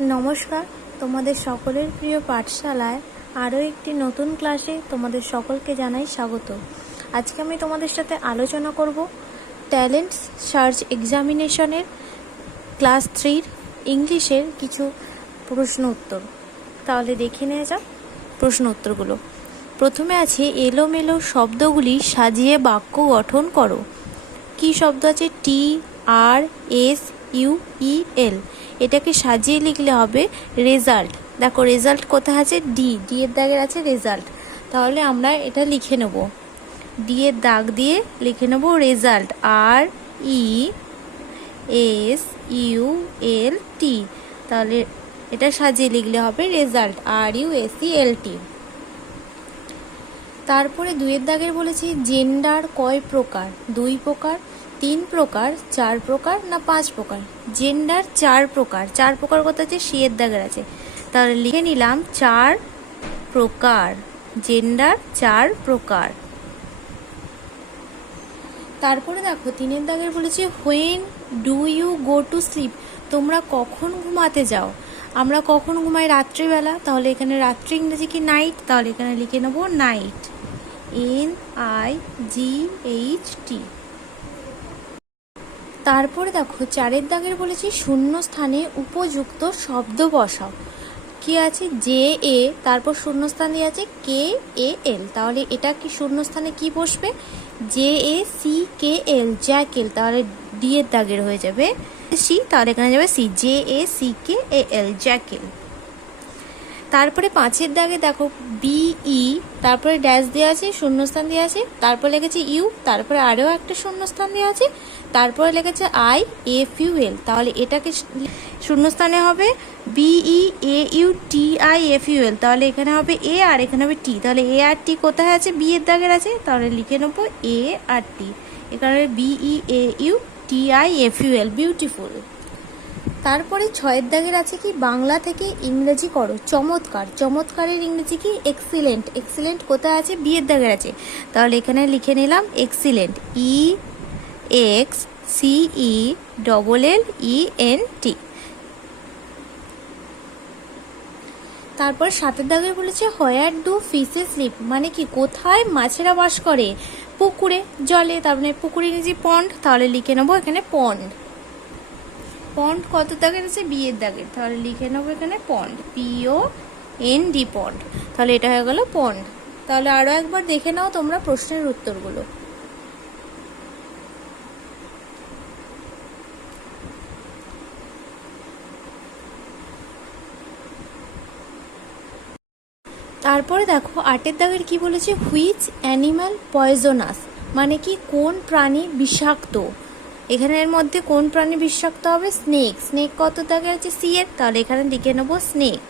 নমস্কার, তোমাদের সকলের প্রিয় পাঠশালায় আরও একটি নতুন ক্লাসে তোমাদের সকলকে জানাই স্বাগত। আজকে আমি তোমাদের সাথে আলোচনা করব ট্যালেন্ট সার্চ এক্সামিনেশনের ক্লাস 3 ইংলিশের কিছু প্রশ্ন উত্তর। তাহলে দেখে নেওয়া যাক প্রশ্ন উত্তরগুলো। প্রথমে আছে এলোমেলো শব্দগুলি সাজিয়ে বাক্য গঠন করো। কি শব্দ আছে? TRSUEL, এটাকে সাজিয়ে লিখলে হবে রেজাল্ট। দেখো রেজাল্ট কোথায় আছে? ডি এর দাগের আছে রেজাল্ট। তাহলে আমরা এটা লিখে নেব, ডি এর দাগ দিয়ে লিখে নেব রেজাল্ট, RESULT। তাহলে এটা সাজিয়ে লিখলে হবে রেজাল্ট, RUSELT। তারপরে 2 এর দাগের বলেছি জেন্ডার কয় প্রকার? 2 প্রকার, 3 প্রকার, 4 প্রকার না 5 প্রকার? জেন্ডার 4 প্রকার। 4 প্রকার কত আছে? সি এর দাগের আছে। তাহলে লিখে নিলাম 4 প্রকার, জেন্ডার 4 প্রকার। তারপরে দেখো 3 এর দাগের বলেছে when do you go to sleep, তোমরা কখন ঘুমাতে যাও? আমরা কখন ঘুমাই? রাত্রিবেলা। তাহলে এখানে রাত্রি ইংরেজি কি? নাইট। তাহলে এখানে লিখে নেব নাইট, NIGHT। তারপরে দেখো 4 এর দাগের বলেছি শূন্য স্থানে উপযুক্ত শব্দ বসাও। কি আছে? JA, তারপর শূন্যস্থান দিয়ে আছে KAL। তাহলে এটা কি শূন্যস্থানে কি বসবে? JACKL, Jekyll. তাহলে ডি এর দাগের হয়ে যাবে সি, তাহলে এখানে যাবে সি, JACKAL, জ্যাকেল। তারপরে 5 এর দাগে দেখো BE, তারপরে ড্যাশ দেওয়া আছে, শূন্যস্থান দেওয়া আছে, তারপরে লেগেছে ইউ, তারপরে আরও একটা শূন্যস্থান দেওয়া আছে, তারপরে লেগেছে IFUL। তাহলে এটাকে শূন্যস্থানে হবে BEAUTIFUL। তাহলে এখানে হবে এ আর এখানে হবে টি। তাহলে এ আর টি কোথায় আছে? বি এর দাগের আছে। তাহলে লিখে নেবো এ আর টি, এখানে BEAUTIFUL, বিউটিফুল। তারপরে 6 এর দাগের আছে কি বাংলা থেকে ইংরেজি করো। চমৎকার, চমৎকারের ইংরেজি কি? এক্সিলেন্ট। এক্সিলেন্ট কোথায় আছে? বি এর দাগের আছে। তাহলে এখানে লিখে নিলাম এক্সিলেন্ট, EXCELLENT। তারপর 7 এর দাগের বলেছে হোয়ার ডু ফিশেস লিভ, মানে কি কোথায় মাছেরা বাস করে? পুকুরে, জলে। তার মানে পুকুরে ইংরেজি পন্ড। তাহলে লিখে নেবো এখানে পন্ড। পন্ড কত দাগের আছে? বি এর দাগের। তাহলে লিখে নেবো এখানে পন্ড, POND, পন্ড। তাহলে এটা হয়ে গেল পন্ড। তাহলে আরও একবার দেখে নাও তোমরা প্রশ্নের উত্তরগুলো। তারপরে দেখো 8 এর দাগের কি বলেছে হুইচ অ্যানিম্যাল পয়জনাস, মানে কি কোন প্রাণী বিষাক্ত? এখানের মধ্যে কোন প্রাণী বিষাক্ত হবে? স্নেক। স্নেক কত দাগে আছে? সি এর। তাহলে এখানে লিখে নেব স্নেক,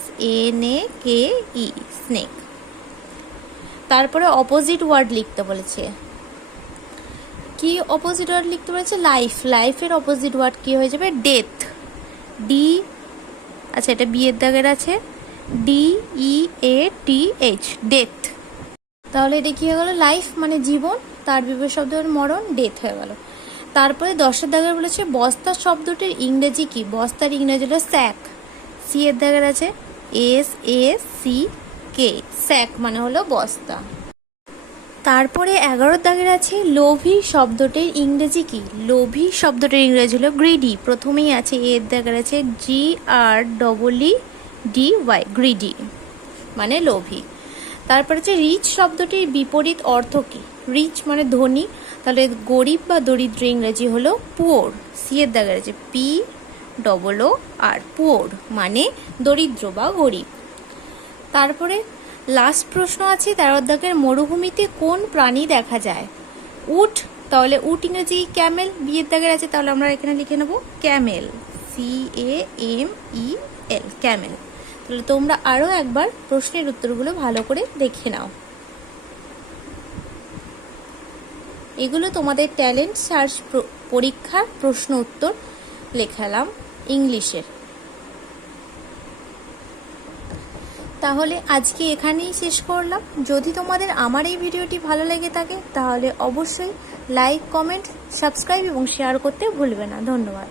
SNAKE, স্নেক। তারপরে অপোজিট ওয়ার্ড লিখতে বলেছে। কি অপোজিট ওয়ার্ড লিখতে বলেছে? লাইফ। লাইফের অপোজিট ওয়ার্ড কি হয়ে যাবে? Death, D. আচ্ছা, এটা বি এর দাগের আছে, DEATH, ডেথ। তাহলে এটা কি হয়ে গেল? লাইফ মানে জীবন, তার বিপরীত শব্দ মরণ, ডেথ হয়ে গেল। তারপরে 10 এর দাগের বলেছে বস্তা শব্দটির ইংরেজি কি? বস্তার ইংরেজি হলো স্যাক, সি এর দাগের আছে, SACK, স্যাক মানে হলো বস্তা। তারপরে 11 দাগের আছে লোভী শব্দটির ইংরেজি কি? লোভী শব্দটির ইংরেজি হলো গ্রিডি। প্রথমেই আছে এর দাগের আছে GREEDY, গ্রিডি মানে লোভী। তারপরে আছে রিচ শব্দটির বিপরীত অর্থ কি? রিচ মানে ধনী, তাহলে গরিব বা দরিদ্র ইংরেজি হলো পুওর, সি এর দাগের আছে POOR, পুওর মানে দরিদ্র বা গরিব। তারপরে লাস্ট প্রশ্ন আছে 13 দাগের মরুভূমিতে কোন প্রাণী দেখা যায়? উট। তাহলে উট ইংরেজি ক্যামেল, বি এর দাগের আছে। তাহলে আমরা এখানে লিখে নেব ক্যামেল, CAMEL, ক্যামেল। তাহলে তোমরা আরও একবার প্রশ্নের উত্তরগুলো ভালো করে দেখে নাও। এগুলো তোমাদের ট্যালেন্ট সার্চ পরীক্ষার প্রশ্ন উত্তর লেখালাম ইংলিশের। তাহলে আজকে এখানেই শেষ করলাম। যদি তোমাদের আমার এই ভিডিওটি ভালো লেগে থাকে তাহলে অবশ্যই লাইক, কমেন্ট, সাবস্ক্রাইব এবং শেয়ার করতে ভুলবে না। ধন্যবাদ।